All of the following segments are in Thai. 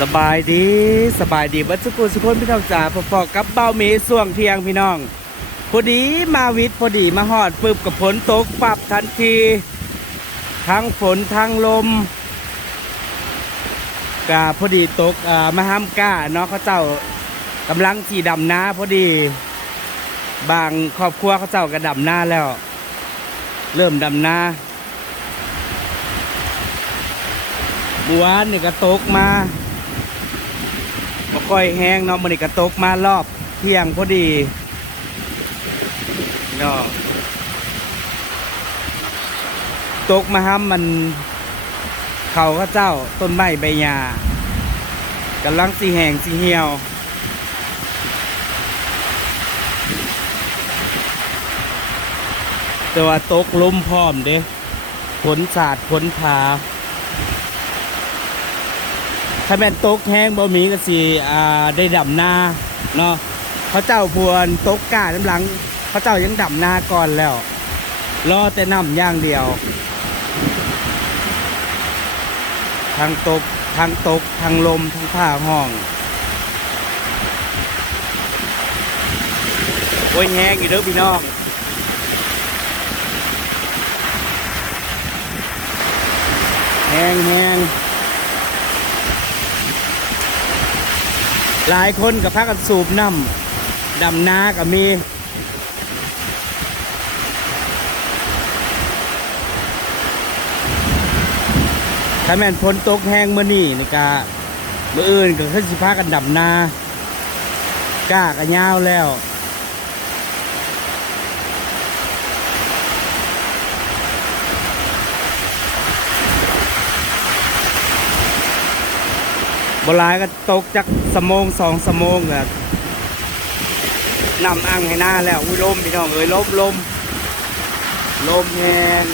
สบายดีสบายดีบัดสุกุลสุคนพี่น้องจ๋าพอๆกับเบ้าเมส่วงเทียงพี่น้อง พอดีมาวิทย์พอดีมาหอดปึบกับฝนตกปรับทันที ทั้งฝนทั้งลมกาพอดีตกอ่ามาห้ามก้าเนาะเขาเจ้ากำลังขี่ดำนาพอดี บางครอบครัวเขาเจ้าก็ดำนาแล้ว เริ่มดำนาบัวนนี่ก็ตกมา บ่ค่อยแห้งเนาะมันนี่ก็ตกมารอบเที่ยงพอดีเนาะตกมาห้ามมัน เขาก็เจ้าต้นไม้ใบหญ้ากำลังสีแหงสีเหี่ยวแต่ว่าตกลมพร้อมเด้ฝนสาดฝนผา ถ้าแม่นตกแห้งบ่มีก็สิอ่าได้ดำนาเนาะเขาเจ้าพวนตกกาน้ำหลัง เขาเจ้ายังดำนาก่อนแล้ว รอแต่น้ำอย่างเดียว ทางตกทางตกทางลมทางผ้าห้องโอ้ยแห้งอยู่เด้อพี่น้องแห้งแห้ง หลายคนกับพักกันสูบน้ำดำนากับมีถ้าแม่นฝนตกแห้งมื่อนี่นี่กะมื่ออื่นก็ขึ้นสิพากันดำนากากันยาวแล้ว บลายก็ตกจากสมองสองสมองก็นำอ่างให้หน้าแล้วอุ้ยลมพี่น้องเอ้ยลมลมลมแห้ง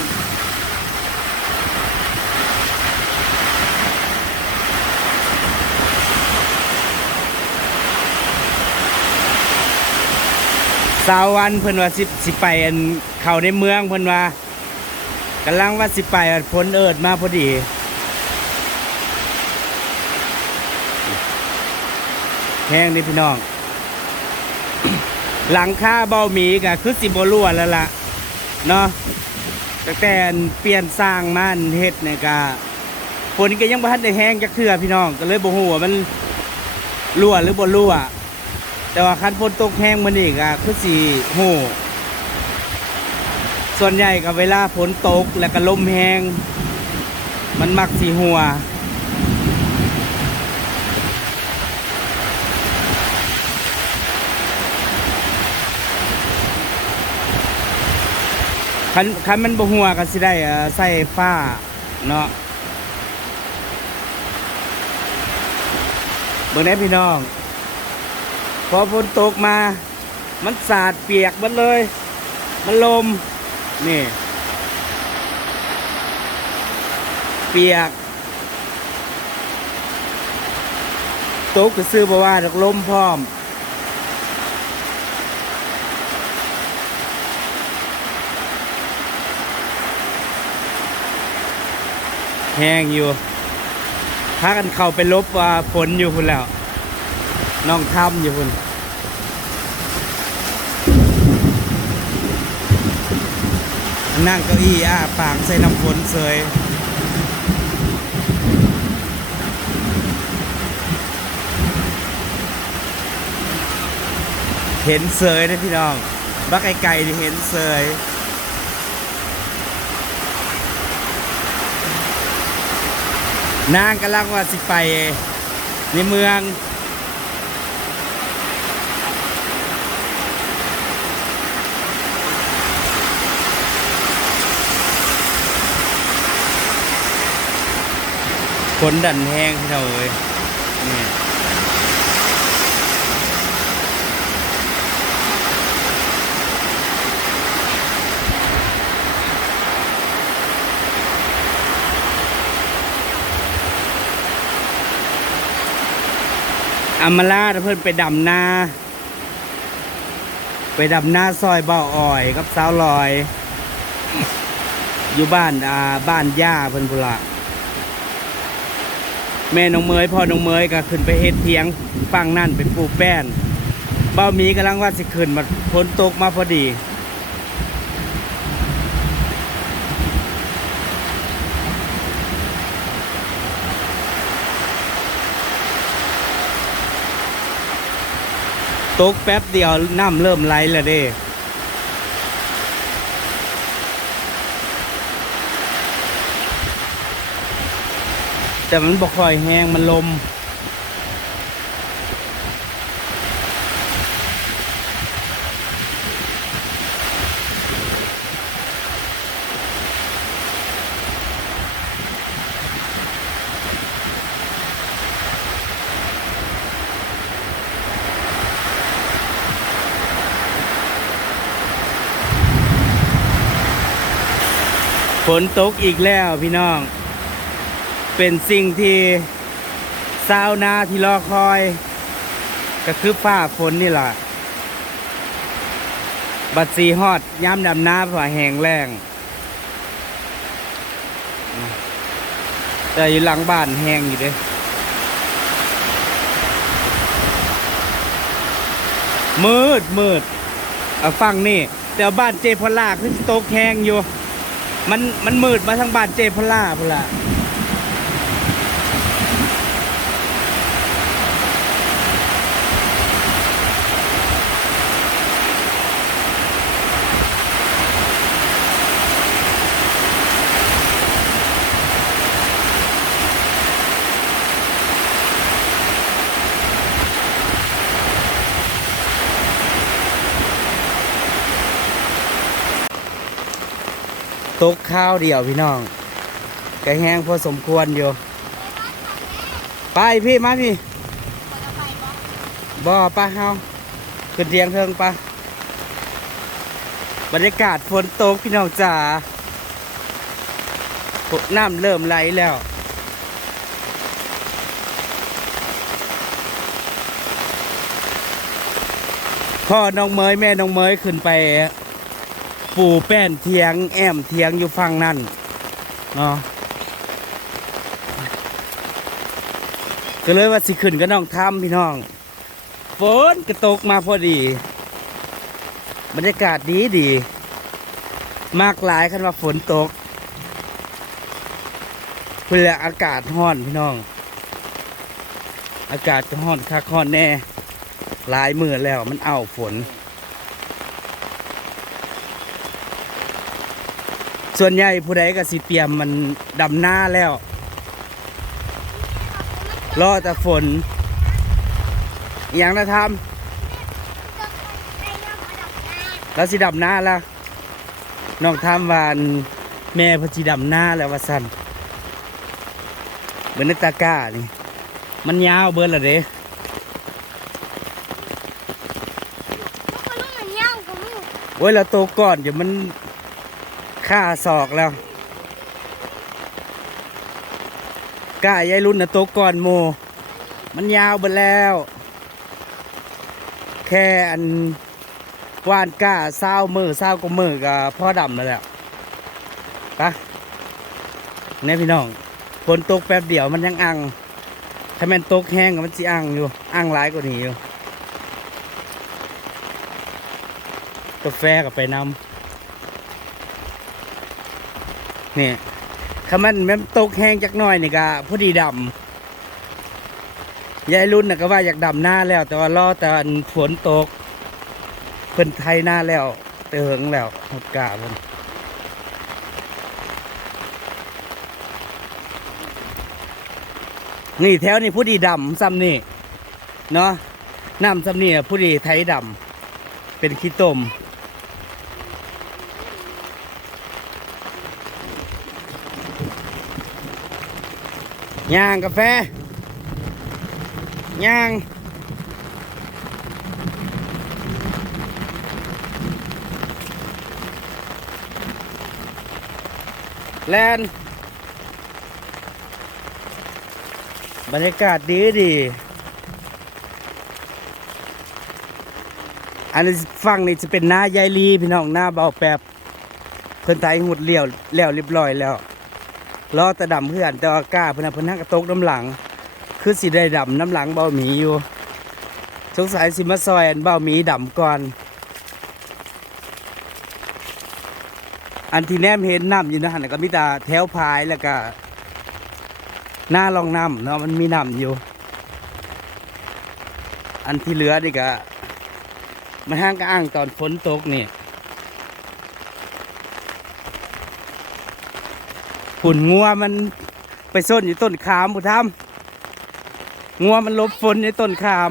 สาววันเพิ่นว่าสิสิไปอันเข้าในเมืองเพิ่นว่ากำลังว่าสิไปอันพ้นเอิดมาพอดี แห้งนี่พี่น้อง หลังคาเบาหมีก็คือสิบรั่วแล้วล่ะ เนาะแต่แต่เปลี่ยนสร้างม่านเฮ็ดเนี่ยก็ฝนก็ยังบ่ทันได้แห้งจักเทื่อพี่น้อง ก็เลยบ่ฮู้ว่ามันรั่วหรือบ่รั่ว แต่ว่าคันฝนตกแห้งมื้อนี้ก็คือสิฮู้ส่วนใหญ่ก็เวลาฝนตกแล้วก็ลมแห้ง มันมักสิหัว คันคันมันบ่หัวก็สิได้ใส่ฟ้าเนาะเบิ่งได้พี่น้อง พอฝนตกมา มันสาดเปียกหมันเลย มันลม นี่ เปียกตกก็ซื้อบ่ว่าดอกลมพร้อม แห้งอยู่พากันเข้าไปลบว่าฝนอยู่พุ่นแล้วน้องทำอยู่พุ่นนั่งเก้าอี้อ้าปากใส่น้ำฝนเสยเห็นเสยนะพี่น้อง บักไก่ๆนี่เห็นเสย นางกำลังว่าสิไป ในเมือง ฝนดันแห้งที่เราเลย อามาลาเพิ่นไปดำนาไปดำนาซอยเบาอ่อยกับสาวลอย อยู่บ้านอ่าบ้านย่าเพิ่นพุละแม่น้องเมยพ่อน้องเมยก็ขึ้นไปเฮ็ดเทียงฟังนั่นเป็นปลูกแป้น เบ้ามีกำลังว่าสิขึ้นมาฝนตกมาพอดี ตกแป๊บเดียวน้ำเริ่มไหลแล้วเด้แต่มันบ่ค่อยแห้งมันลม นตกอีกแล้วพี่น้อง เป็นสิ่งที่ซาวนาที่รอคอย ก็คือฟ้าฝนนี่แหละบัดสีฮอดย้ำดำน้าผ่าแหงแรงแต่อยู่หลังบ้านแหงอยู่เด้มืดมืดเอาฟังนี่ แต่บ้านเจพอล่าคือตกแหงอยู่ มันมันมืดมาทางบ้านเจพล่าพุ่นละ ตกข้าวเดียวพี่น้องก็แห้งพอสมควรอยู่ ไปพี่มาพี่บ่ปะเฮาขึ้นเตียงเทิงปะบรรยากาศฝนตกพี่น้องจ๋าน้ำเริ่มไหลแล้วพ่อน้องเมยแม่น้องเมยขึ้นไป ปูแป้นเทียง แอมเทียงอยู่ฝั่งนั่นเนาะก็เลยว่าสิขึ้นก็น้องทำพี่น้องฝนก็ตกมาพอดี บรรยากาศดีดี มากหลายคันว่าฝนตกเพื่ออากาศห้อนพี่น้อง อากาศก็ห้อนคักห้อนแน่หลายมือแล้วมันเอาฝน ส่วนใหญ่ผู้ใดก็สิเตรียมมันดำหน้าแล้ว รอแต่ฝนอย่างนะทำแล้วสิดำหน้าละน้องทำวานแม่พนสิดำหน้าแล้วว่าสันเหมือนในตะกร้านี่ มันยาวเบิร์ละเด้โอ้ยเราโตก่อนเดี๋ยวมัน ฆ่าศอกแล้วกล้ายายรุ่นนะโตก่อนโม มันยาวไปแล้ว แค่อันว่านก้าเศร้ามือเศร้าก็มือกับพ่อดำนั่นแหละปะนี่พี่น้องฝนตกแป๊บเดียวมันยังอังถ้ามันตกแห้งก็มันจะอังอยู่อังหลายกว่านี้อยู่กาแฟกับไปน้ำ นี่ถ้ามันแม่ตกแห้งจักหน่อยนี่ก็พอดีดำยายรุ่นน่ะก็ว่าอยากดำหน้าแล้ว แต่ว่ารอแต่ฝนตกเพิ่นไทยหน้าแล้วเติงแล้วหดกาเพิ่นนี่แถวนี้ผู้ดีดำซ้ำนี่เนาะน้ำซ้ำนี่ผู้ดีไทยดำเป็นขี้ต้ม ย่างกาแฟย่างแลนบรรยากาศดีดี อันนี้ฟังนี่จะเป็นหน้ายายลีพี่น้องหน้าเบาแปบเพิ่นไทยหุดเหลี้ยวแล้วเรียบร้อยแล้ว รอแตะดำเพื่อนแต่ว่ากล้าเพิ่นนเพิ่นนั่งกระตกน้ำหลัง คือสิได้ดำน้ำหลังเบาหมีอยู่สงสัยสิมาซอยอันเบาหมีดำก่อน อันที่แนมเห็นน้ำอยู่นะฮะก็มีต่แถวพายแล้วก็ หน้าลองน้ำเนาะมันมีน้ำอยู่ อันที่เหลือนี่ก็มันห้างก็อ้างตอนฝนตกนี่ ฝุ่นงัวมันไปส้นอยู่ต้นขามผู้ทำงัวมันลบฝนในต้นขาม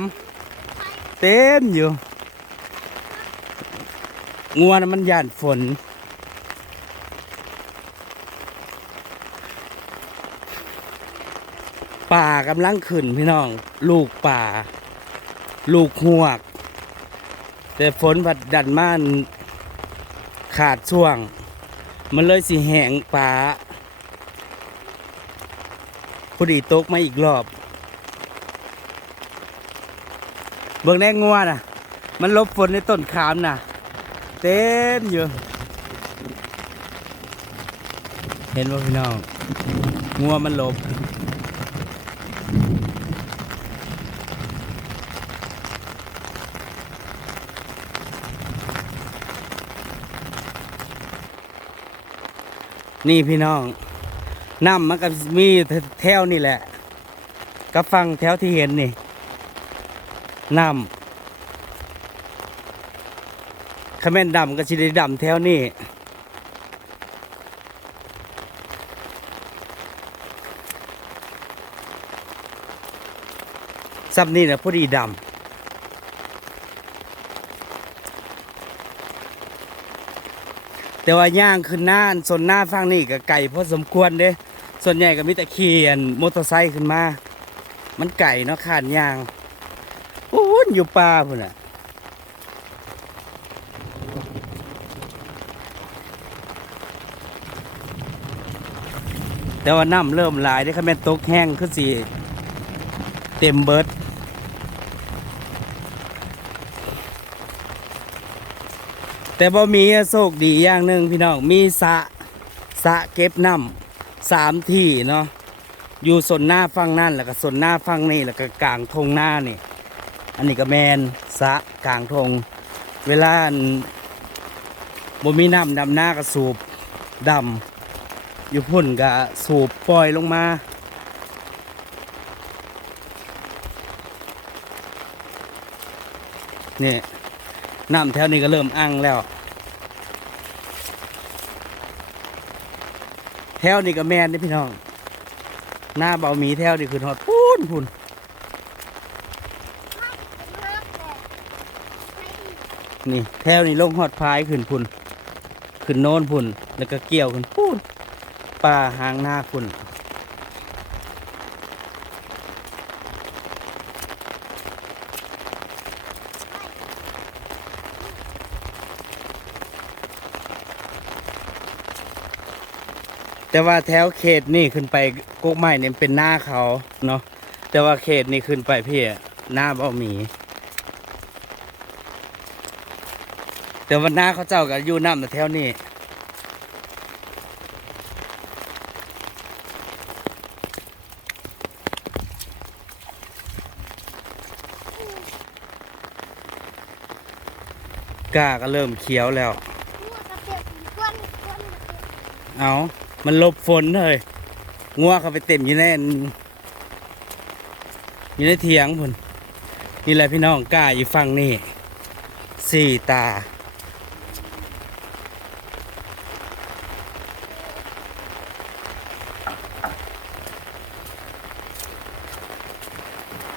เต็มอยู่ งัวนะมันหยานฝนป่ากำลังขึ้นพี่น้อง ลูกป่า ลูกหวก แต่ฝนผัดดันม่านขาดช่วง มันเลยสิแหงป่า อดีตกมาอีกรอบ เบิ่งแน่งัวน่ะ มันลบฝนในต้นขามน่ะ เต็มอยู่เห็นว่าพี่น้องงัวมันลบนี่พี่น้อง น้ำมันก็มีแถวนี่แหละก็ฟังแถวที่เห็นนี่น้ำขแม่นดำก็ชิได้ดำแถวนี่ซับนี่นะพอดีดำแต่ว่าย่างขึ้นหน้าส่วนหน้าฟังนี่ก็ไก่พอสมควรเด้ ส่วนใหญ่ก็มีแต่ขี่อันมอเตอร์ไซค์ขึ้นมา มันไก่เนาะขานยางโอ้ยอยู่ป่าพุ่นอะแต่ว่าน้ำเริ่มลายได้อค่ะแม่นตกแห้งขึ้นสิเต็มเบิร์ดแต่บ่มีโชคดีอย่างหนึ่งพี่น้องมีสะสะเก็บน้ำ สามที่เนาะอยู่ส่วนหน้าฝั่งนั่นแล้วก็ส่วนหน้าฝั่งนี่แล้วก็กลางทงหน้านี่ อันนี้ก็แมนสะกลางทง เวลาบ่มีน้ำดำหน้าก็สูบดำอยู่พุ่นก็สูบปล่อยลงมานี่น้ำแถวนี้ก็เริ่มอังแล้ว แถวนี้ก็แมนนี่พี่น้อง หน้าเบาหมีแถวนี่คือหอดพูนพูนนี่แถวนี้ลงหอดพายขึ้นพุนขึ้นโน้นพุนแล้วก็เกี่ยวขึ้นพูนป่าหางหน้าพุน แต่ว่าแถวเขตนี่ขึ้นไปกกไม้เนี่ยเป็นหน้าเขาเนาะแต่ว่าเขตนี่ขึ้นไปพี่อะหน้าเบาหมี แต่วันหน้าเขาเจ้ากับอยู่น้ำแต่แถวนี้กล้าก็เริ่มเขียวแล้ว เอา มันลบฝนเลยงัวเขาไปเต็มอยู่ในอันอยู่ในเถียงพุ่นนี่แหละพี่น้องกล้าอยู่ฝั่งนี่สี่ตา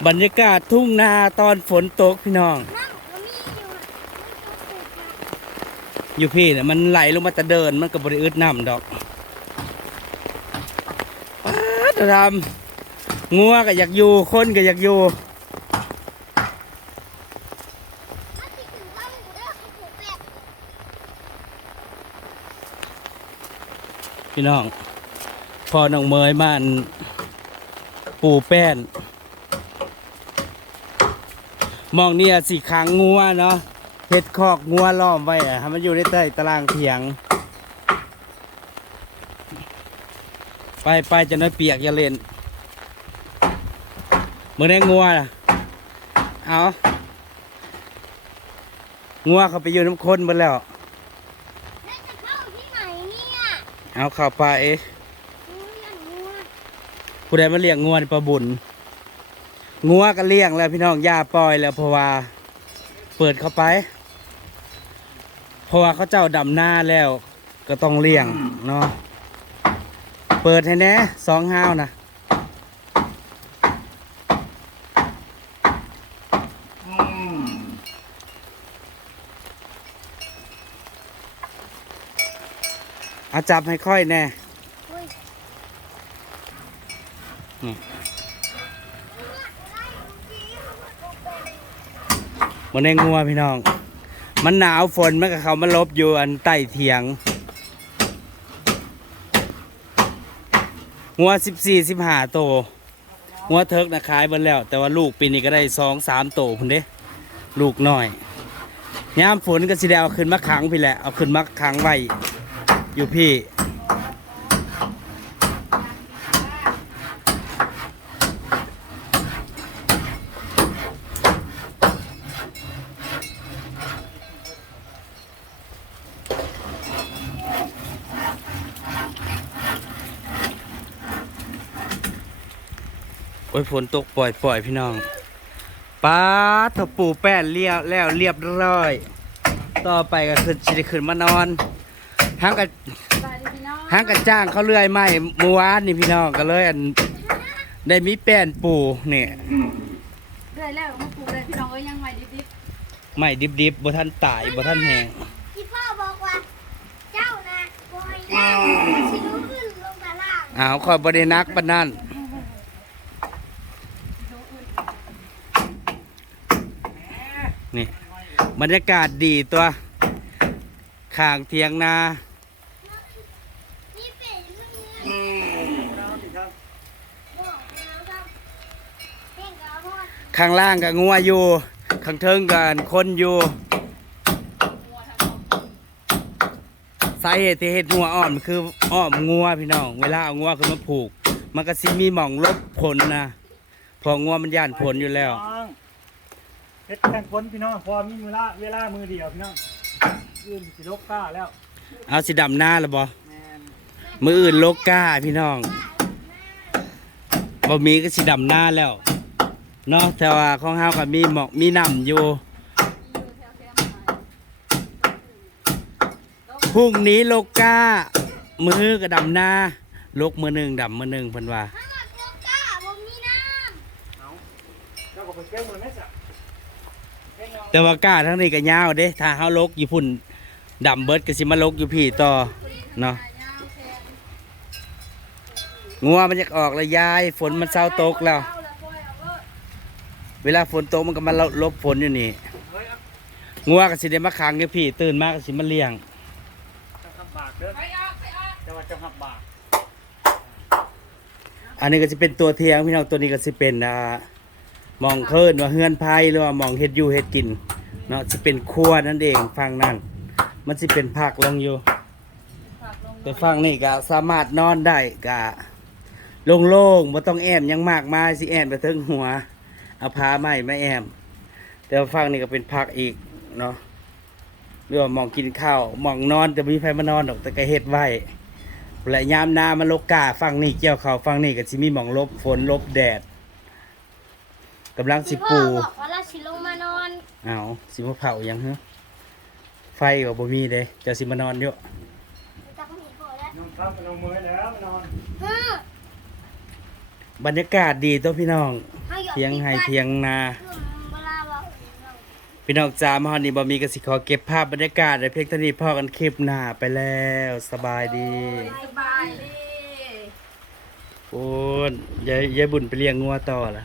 บรรยากาศทุ่งนาตอนฝนตกพี่น้อง อยู่พี่เนี่ยมันไหลลงมาแต่เดินมันก็บริอึดน้ำดอก ป๊าดทำงัวก็อยากอยู่คนก็อยากอยู่พี่น้องพอน้องเมยบ้านปูแป้น มองเนี่ยสีขางงัวเนาะเฮ็ดคอกงัวล้อมไว้อะให้มันอยู่ในใต้ตารางเถียง ไปไปจะน้อยเปียกอย่าเล่นมือได้งัวล่ะเอางัวเขาไปอยู่น้ำข้นหมดแล้ว แล้วจะเข้าที่ไหนเนี่ยเอาเข้าไปงูอย่างงูผู้ใดมาเลี้ยงงัวนี่ประบุญงัวก็เลี้ยงแล้วพี่น้องย่าปล่อยแล้วเพราะว่าเปิดเข้าไป เพราะว่าเขาเจ้าดำหน้าแล้วก็ต้องเลี้ยงเนาะ เปิดให้แหน่สองห้าวนะเอาจับให้ค่อยแน่อุ้ยมันในงัวพี่น้อง มันหนาวฝนมันกับเขามาลบอยู่อันใต้เถียง งัวสิบสี่สิบห้าโตวงัวเทิกนะขายเบิดแล้ว แต่ว่าลูกปีนี้ก็ได้สองสามโตพุ่นเด้ลูกน้อยยามฝนก็สิได้เอาขึ้นมาขังพี่แหละเอาขึ้นมาขังไว้อยู่พี่ ฝนตกปล่อยปล่อยพี่น้องป้าดถปูแป้นเรียบแล้วเรียบร้อย ต่อไปก็ขึ้นสิได้ขึ้นมานอนห้างกับห้างกับจ้างเขาเลื่อยไม้เมื่อวานนี่พี่น้องก็เลยอันได้มีแป้นปูเนี่ยเรื่อยแล้วมาปลูกเลยพี่น้องเอ้ยยังใหม่ดิบไม้ดิบๆบ่ท่านตายบ่ท่านแห้งที่พ่อบอกว่าเจ้านะบอยแล้วชิลุขึ้นลงตาล่างอ้าวขอยบ่ได้นักปานนั้ นี่บรรยากาศดีตัวข้างเทียงนาข้างล่างก็งัวอยู่ ข้างเทิงกันคนอยู่สาเหตุที่เห็ดงัวอ้อมคืออ้อมงัวพี่น้อง เวลาเอางัวขึ้นมาผูก มันก็สิมีหม่องลบผลนะเพองัวมันย่านผลอยู่แล้ว เฮ็ดแข่งคนพี่น้องพอมีเวลาเวลามือเดียวพี่น้องอื่นสิลกกล้าแล้วเอาสิดำหน้าแล้วบ่แมนมืออื่นโลกก้าพี่น้องบ่มีก็สิดำหน้าแล้วเนาะแต่ว่าของเฮาก็มีหมอกมีน้ำอยู่พรุ่งนี้โลกก้า มือก็ดำหน้าลกมือหนึ่งดำมือหนึ่งเพิ่นว่าถ้าหมดเรื่องก้าผมมีน้เจ้าก็ไปเก่งมือแม่จ้ะ แต่ว่าก้าทั้งนี้ก็ยาวเด้ถ้าเฮาลกอยู่พุ่นดำเบิดก็สิมาลกอยู่พี่ต่อเนาะงัวมันจะออกแล้วยาย ฝนมันเศร้าตกแล้ว เวลาฝนตกมันก็มาลบฝนอยู่นี่งัวก็สิได้มาขังอยู่พี่ ตื่นมากก็สิมาเลี้ยงจ้าหับบากเด้อเจ้าว่าเจ้าหับบากอันนี้ก็จะเป็นตัวเทียงพี่น้องตัวนี้ก็สิเป็นอ่า มองเคินว่าเฮือนไผ่หรือว่าหมองเฮ็ดอยู่เฮ็ดกินเนาะสิเป็นครัวนั่นเองฟังนั่นมันสิเป็นผักลงอยู่ แต่ฟังนี่ก็สามารถนอนได้ก็โล่งๆบ่ต้องแอมหยังมากมายสิแอมไปถึงหัวเอาผ้าไหม้มาแอม แต่ว่าฟังนี่ก็เป็นผักอีกเนาะหรือว่าหมองกินข้าวหมองนอนแต่มีไฟมานอนดอกแต่ก็เฮ็ดไว้และยามนามันลกกาฟังนี่เกี่ยวเขาวฟังนี่ก็สิมีหมองลบฝนลบแดด กำลังำสิที่พ่อปูบอกว่าเราชิลงมานอนเอาสิมาเผาหยังฮะไฟก็บ่มีเด้เจะสิมานอนอยู่จับมีพอแล้วนอนครับนอนมือแล้วมานอนเฮ้อบรรยากาศดีตัวพี่น้องให้หยอดเทียงไห้เทียงนาเวลาว่าพี่น้องจ้ามาฮอดนี่บ่มีก็สิขอเก็บภาพบรรยากาศไว้เพียงเท่านี้พอกันคลิปหน้าไปแล้วสบายดีสบายดีโอ้ยยายยายบุญไปเลี้ยงงัวต่อล่ะ